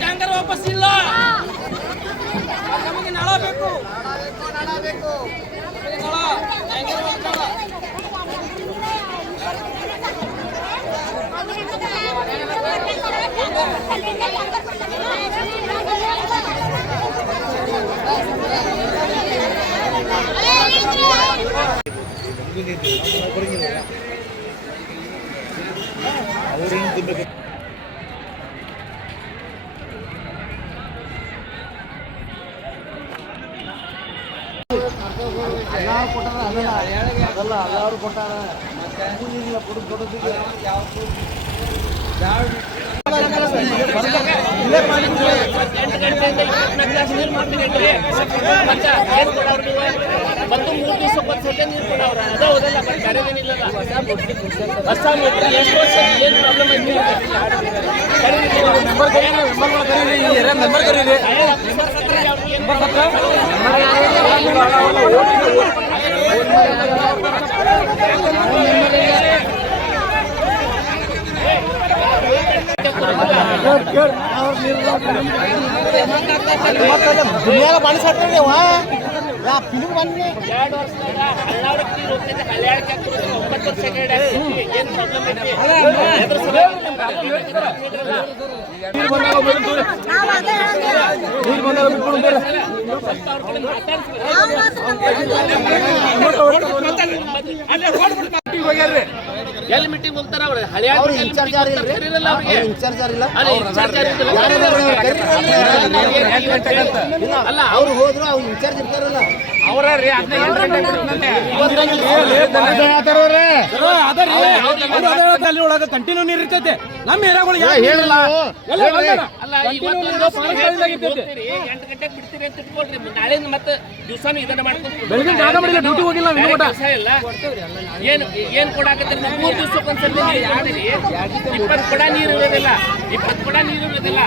Tanker ವಾಪಸ್ ಇಲ್ಲ, ನಮಗೆ ನಳ ಬೇಕು, ನಳ ಬೇಕು, ಎಲ್ಲರೂ ಕೊಟ್ಟಾರ ಮತ್ತು 3 ದಿವಸಕ್ಕೆ ನೀರು ಕೊಡವ್ರ ಅದ ಹೋದಲ್ಲ ಕರೆದೇನಿಲ್ಲ ಹೊಸ ಮೋಟ್ರಿ ಎಷ್ಟು ವರ್ಷ ಏನು ಪ್ರಾಬ್ಲಮ್ ಐತಿ ಮೆಂಬರ್ ಕರೀರಿ ದುನಿಯಾಗ ಪಾಣಿ ಸಾಕ್ರಿ ಫಿಲ್ಮ್ ಬನ್ನಿ 2 ವರ್ಷದಾಗ ಹಳ್ಳಾಡಕ್ಕೆ ನೀರು ಹೋಗ್ತೈತೆ, ಹಳ್ಯಾಡಕ್ಕೆ 9 ವರ್ಷ ಏನು ಪ್ರಾಬ್ಲಮ್ ಐತಿ ಎಲ್ಲಿ ಮೀಟಿಂಗ್ ಹೋಗ್ತಾರ ಅವ್ರು ಹಳ್ಯಾಡ ಇನ್ಚಾರ್ಜ್ ಅಲ್ಲ ಅವ್ರು ಹೋದ್ರು ಅವ್ರು ಇನ್ಚಾರ್ಜ್ ಇರ್ತಾರಲ್ಲ ಅವರ ಕಂಟಿನ್ಯೂ ನೀರು ಇರ್ತೈತೆ ನಮ್ಮ ಏರಿಯಾಗಳು ಅಲ್ಲ 8 ಗಂಟೆಗೆ ಬಿಡ್ತೀರಿ ಅಂತ ಇಟ್ಕೊಳ್ರಿ, ನಾಳೆಯಿಂದ ಮತ್ತೆ ದಿವಸಾನು ಇದನ್ನ ಮಾಡ್ಕೊಂಡು ಬೆಳಗಿನ ಜಾಗ ಮಾಡಿಲ್ಲ, ಡ್ಯೂಟಿ ಹೋಗಿಲ್ಲ ಏನ್ ಕೊಡಾಕತ್ತೀರಿ 3 ದಿವಸಕ್ಕೊಂದ್ಸಲ 20 ಕೊಡ ನೀರು ಇರೋದಿಲ್ಲ, 20 ಕೊಡ ನೀರು ಇರೋದಿಲ್ಲ.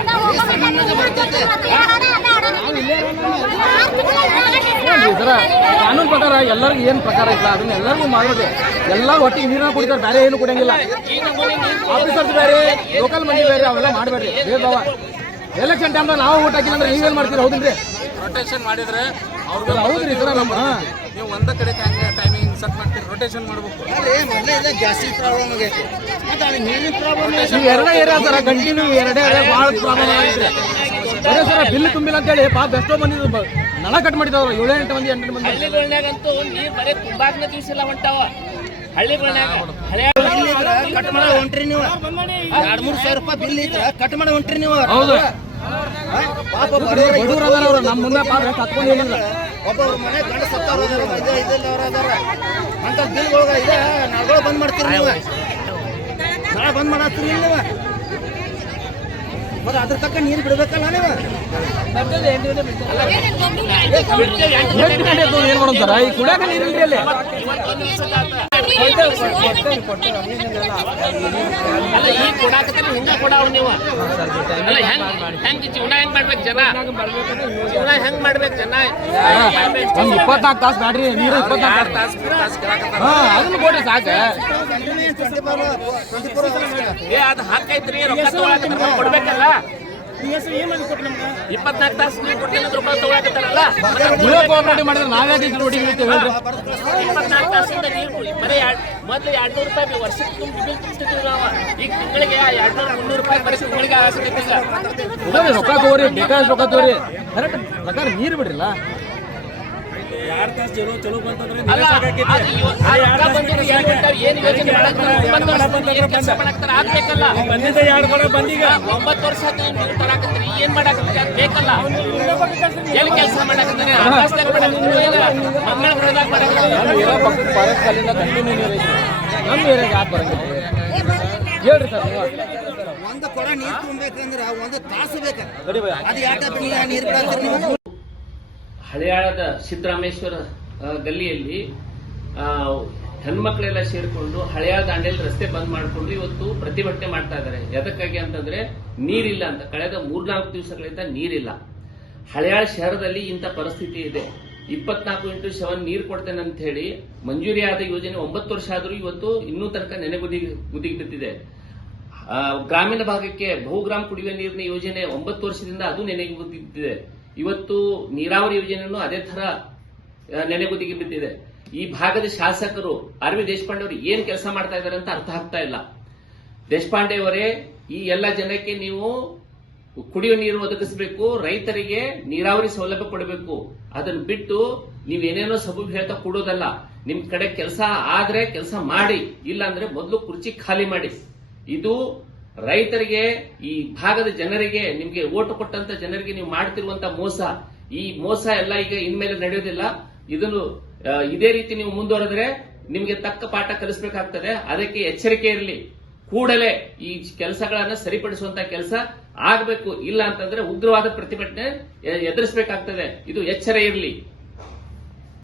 ಕಾನೂನು ಪ್ರಕಾರ ಎಲ್ಲರಿಗೂ ಏನ್ ಪ್ರಕಾರ ಇಲ್ಲ ಅದನ್ನ ಎಲ್ಲರಿಗೂ ಮಾಡೋದು, ಎಲ್ಲರೂ ಒಟ್ಟಿಗೆ ನೀರನ್ನ ಕುಡಿತಾರೆ, ಬೇರೆ ಏನು ಕುಡಿಯಂಗಿಲ್ಲ. ಆಫೀಸರ್ಸ್ ಬೇರೆ, ಲೋಕಲ್ ಮಂದಿ ಬೇರೆ, ಅವೆಲ್ಲ ಮಾಡಬೇಡ್ರಿ ಭೇದ ಭಾವ. ಎಲೆಕ್ಷನ್ ಟೈಮ್ದಾಗ ನಾವು ಊಟ ಹಾಕಿಲ್ಲ ಅಂದ್ರೆ ನೀವೇನ್ ಮಾಡ್ತೀರಿ? ಹೌದಿಲ್ರಿ? ರೊಟೇಷನ್ ಮಾಡಿದ್ರೆ ಹೌದ್ರಿ ಸರ್, ನಮ್ಮ ನೀವು ಒಂದ ಕಡೆ ಟೈಮಿಂಗ್ ಸೆಟ್ ಮಾಡ್ತೀರಿ, ರೊಟೇಷನ್ ಮಾಡ್ಬೇಕು. ಜಾಸ್ತಿ ಪ್ರಾಬ್ಲಮ್ ಆಗೈತಿ, ನೀರಿನ ಪ್ರಾಬ್ಲಮ್ ಎರಡೇ ಏರಿಯಾ ಸರ್, ಕಂಟಿನ್ಯೂ ಎರಡೇ ಭಾಳ ಪ್ರಾಬ್ಲಮ್ ಆಗಿದ್ರೆ ಅದೇ ಸರ್. ಬಿಲ್ ತುಂಬಿಲ್ಲ ಅಂತೇಳಿ ಪಾಪ ಎಷ್ಟೋ ಮಂದಿ ನಳ ಕಟ್ ಮಾಡಿದವ್ರು, 7-8 ಮಂದಿ 8 ಮಂದಿ. ಹಳ್ಳಿಗಳಾಗಂತೂ ನೀರು ಬರೀ ತುಂಬಾಕ್ನ ದಿವಸ ಎಲ್ಲ ಹೊಂಟಾವ ಹಳ್ಳಿಗಳಾಗ. ಕಟ್ ಮಾಡ ಹೊಂಟ್ರಿ ನೀವು, 2-3 ಸಾವಿರ ರೂಪಾಯಿ ಬಿಲ್ ಇದ್ರ ಕಟ್ ಮಾಡ ಹೊಂಟ್ರಿ ನೀವು. ಹೌದು, ಪಾಪ ಬಡವ್ರು ಅದಾರ ಅವ್ರು, ನಮ್ಮ ಮುಂದೆ ಪಾಪ ಕತ್ಕೊಂಡು ಹೇಳಿಲ್ಲ. ಒಬ್ಬೊಬ್ರ ಮನೆ ಗಂಡ ಸತ್ತವ್ರು ಅದಾರ ಅಂತ ಬಿಲ್ಗಳಾಗ ಇದೆ, ನಾಳೆ ಬಂದ್ ಮಾಡ್ತೀರಿ ನೀವು, ನಾಳೆ ಬಂದ್ ಮಾಡತ್ತೀರಿ ನೀವು. ಮತ್ತೆ ಅದ್ರ ತಕ್ಕ ನೀರು ಬಿಡ್ಬೇಕಲ್ಲ ನೀವು. ಏನ್ ಮಾಡೋದು ಸರ್, ಈ ಕುಡಿಯಾಕ ನೀರು ಇಲ್ರಿ ಅಲ್ಲಿ. ಅಲ್ಲ ಈ ಕೊಡಾಕತ್ತೀರಿ, ಹಿಂಗ ಕೊಡಾವ್ ನೀವು. ಅಲ್ಲ ಹೆಂಗ್ ಜೀವನ ಹೆಂಗ್ ಮಾಡ್ಬೇಕು ಜನ, ಜೀವನ ಹೆಂಗ್ ಮಾಡ್ಬೇಕು ಜನ? ಒಂದ್ 24 ತಾಸು ಬ್ಯಾಡ್ರಿ ನೀರು, 24 ತಾಸು. ಅದನ್ನ ಕೊಡ್ರಿ ಸಾಕ. ಅದು ಹಾಕೈತ್ರಿ, ರೊಕ್ಕ ತಗೊಳಕತ್ತಾರ, ಕೊಡ್ಬೇಕಲ್ಲ. 24 ತಾಸು ನೀರು ಕೊಡ್ತೀನಿ ರೊಕ್ಕ ತಗೊಳಕತ್ತಾರಲ್ಲ. ಕೋಆಪರೇಟಿವ್ ಮಾಡಿದ್ರೆ ನಾವ್ಯಾಕೆ ನೋಡಿಗೆ ಹೇಳ್ರಿ. 24 ತಾಸಿಂದ ನೀರು ಬರೀ ಮೊದಲು 200 ರೂಪಾಯಿ ವರ್ಷಕ್ಕೆ ಬಿಲ್ ತುಂಬಿಸ್ತಿದ್ವಿ ನಾವು. ಈಗ ತಿಂಗಳಿಗೆ 200-300 ರೂಪಾಯಿ ಬರೀ ತಿಂಗಳಿಗೆ ಆಗೋದಿಲ್ಲ. ರೊಕ್ಕ ತಗೋರಿ, ಬೇಕಾದಷ್ಟು ರೊಕ್ಕ ತಗೋರಿ, ಕರೆಕ್ಟ್ ಪ್ರಕಾರ ನೀರು ಬಿಡ್ರಿಲ್ಲ. 2 ತಾಸು ಚಲೋ ಬಂತಂದ್ರೆ ಏನು ಯೋಚನೆ ಕೆಲಸ ಮಾಡಕ್ತಾರ ಆಗ್ಬೇಕಲ್ಲ. ಬಂದಿದ್ದ 2 ಕೊಡ ಬಂದೀಗ 9 ವರ್ಷ ನೀರು ತರಾಕತ್ತೀರಿ, ಏನ್ ಮಾಡಾಕತ್ತೀರಿ? ಅದು ಬೇಕಲ್ಲ. ಎಲ್ಲಿ ಕೆಲಸ ಮಾಡಾಕತ್ತೀರಿ? ಆಕಾಶದಾಗ ಮಾಡಾಕತ್ತೀರಿ, ಮಂಗಳೂರದಾಗ ಮಾಡಾಕತ್ತೀರಿ. ಫಾರೆಸ್ಟ್ ಅಲ್ಲಿಂದ ಕಂಟಿನ್ಯೂ ನೀರು ಐತಿ, ನಮ್ಮ ಏರಿಯಾಗೆ ಯಾಕೆ ಬರಂಗಿಲ್ಲ ಹೇಳ್ರಿ ಸರ್ ನೀವು. ಒಂದು ಕೊಡ ನೀರು ತುಂಬಬೇಕಂದ್ರ 1 ತಾಸು ಬೇಕು, ನೋಡಿ ಭಯ. ಅದು ಯಾಕೆ ನೀರು ಬಿಡತ್ತೀರಿ ನೀವು? ಹಳೆಯಾಳದ ಸಿದ್ದರಾಮೇಶ್ವರ ಗಲ್ಲಿಯಲ್ಲಿ ಹೆಣ್ಮಕ್ಳೆಲ್ಲ ಸೇರ್ಕೊಂಡು ಹಳೆಯ ದಾಂಡೇಲಿ ರಸ್ತೆ ಬಂದ್ ಮಾಡಿಕೊಂಡು ಇವತ್ತು ಪ್ರತಿಭಟನೆ ಮಾಡ್ತಾ ಇದ್ದಾರೆ. ಎದಕ್ಕಾಗಿ ಅಂತಂದ್ರೆ ನೀರಿಲ್ಲ ಅಂತ. ಕಳೆದ 3-4 ದಿವಸಗಳಿಂದ ನೀರಿಲ್ಲ. ಹಳೆಯಾಳ ಶಹರದಲ್ಲಿ ಇಂಥ ಪರಿಸ್ಥಿತಿ ಇದೆ. 24x7 ನೀರು ಕೊಡ್ತೇನೆ ಅಂತ ಹೇಳಿ ಮಂಜೂರಿ ಆದ ಯೋಜನೆ 9 ವರ್ಷ ಆದರೂ ಇವತ್ತು ಇನ್ನೂ ತನಕ ಗುದಿಗೆ ಬಿದ್ದಿದೆ. ಗ್ರಾಮೀಣ ಭಾಗಕ್ಕೆ ಬಹುಗ್ರಾಮ ಕುಡಿಯುವ ನೀರಿನ ಯೋಜನೆ 9 ವರ್ಷದಿಂದ ಅದು ನೆನೆಗುದಿಗೆ ಬಿದ್ದಿದೆ. ಇವತ್ತು ನೀರಾವರಿ ಯೋಜನೆಯನ್ನು ಅದೇ ತರ ನೆನೆಗುದಿಗೆ ಬಿದ್ದಿದೆ. ಈ ಭಾಗದ ಶಾಸಕರು ಆರ್.ವಿ. ದೇಶಪಾಂಡೆ ಅವರು ಏನ್ ಕೆಲಸ ಮಾಡ್ತಾ ಇದ್ದಾರೆ ಅಂತ ಅರ್ಥ ಆಗ್ತಾ ಇಲ್ಲ. ದೇಶಪಾಂಡೆ ಅವರೇ, ಈ ಎಲ್ಲ ಜನಕ್ಕೆ ನೀವು ಕುಡಿಯುವ ನೀರು ಒದಗಿಸಬೇಕು, ರೈತರಿಗೆ ನೀರಾವರಿ ಸೌಲಭ್ಯ ಕೊಡಬೇಕು. ಅದನ್ನು ಬಿಟ್ಟು ನೀವೇನೇನೋ ಸಬೂಬ್ ಹೇಳ್ತಾ ಕೊಡೋದಲ್ಲ. ನಿಮ್ ಕಡೆ ಕೆಲಸ ಆದ್ರೆ ಕೆಲಸ ಮಾಡಿ, ಇಲ್ಲ ಅಂದ್ರೆ ಮೊದಲು ಕುರ್ಚಿ ಖಾಲಿ ಮಾಡಿ. ಇದು ರೈತರಿಗೆ, ಈ ಭಾಗದ ಜನರಿಗೆ, ನಿಮ್ಗೆ ಓಟು ಕೊಟ್ಟಂತ ಜನರಿಗೆ ನೀವು ಮಾಡ್ತಿರುವಂತ ಮೋಸ. ಈ ಮೋಸ ಎಲ್ಲ ಈಗ ಇನ್ಮೇಲೆ ನಡೆಯೋದಿಲ್ಲ. ಇದನ್ನು ಇದೇ ರೀತಿ ನೀವು ಮುಂದುವರೆದ್ರೆ ನಿಮ್ಗೆ ತಕ್ಕ ಪಾಠ ಕಲಿಸಬೇಕಾಗ್ತದೆ. ಅದಕ್ಕೆ ಎಚ್ಚರಿಕೆ ಇರಲಿ. ಕೂಡಲೇ ಈ ಕೆಲಸಗಳನ್ನ ಸರಿಪಡಿಸುವಂತ ಕೆಲಸ ಆಗಬೇಕು. ಇಲ್ಲ ಅಂತಂದ್ರೆ ಉಗ್ರವಾದ ಪ್ರತಿಭಟನೆ ಎದುರಿಸಬೇಕಾಗ್ತದೆ. ಇದು ಎಚ್ಚರ ಇರಲಿ.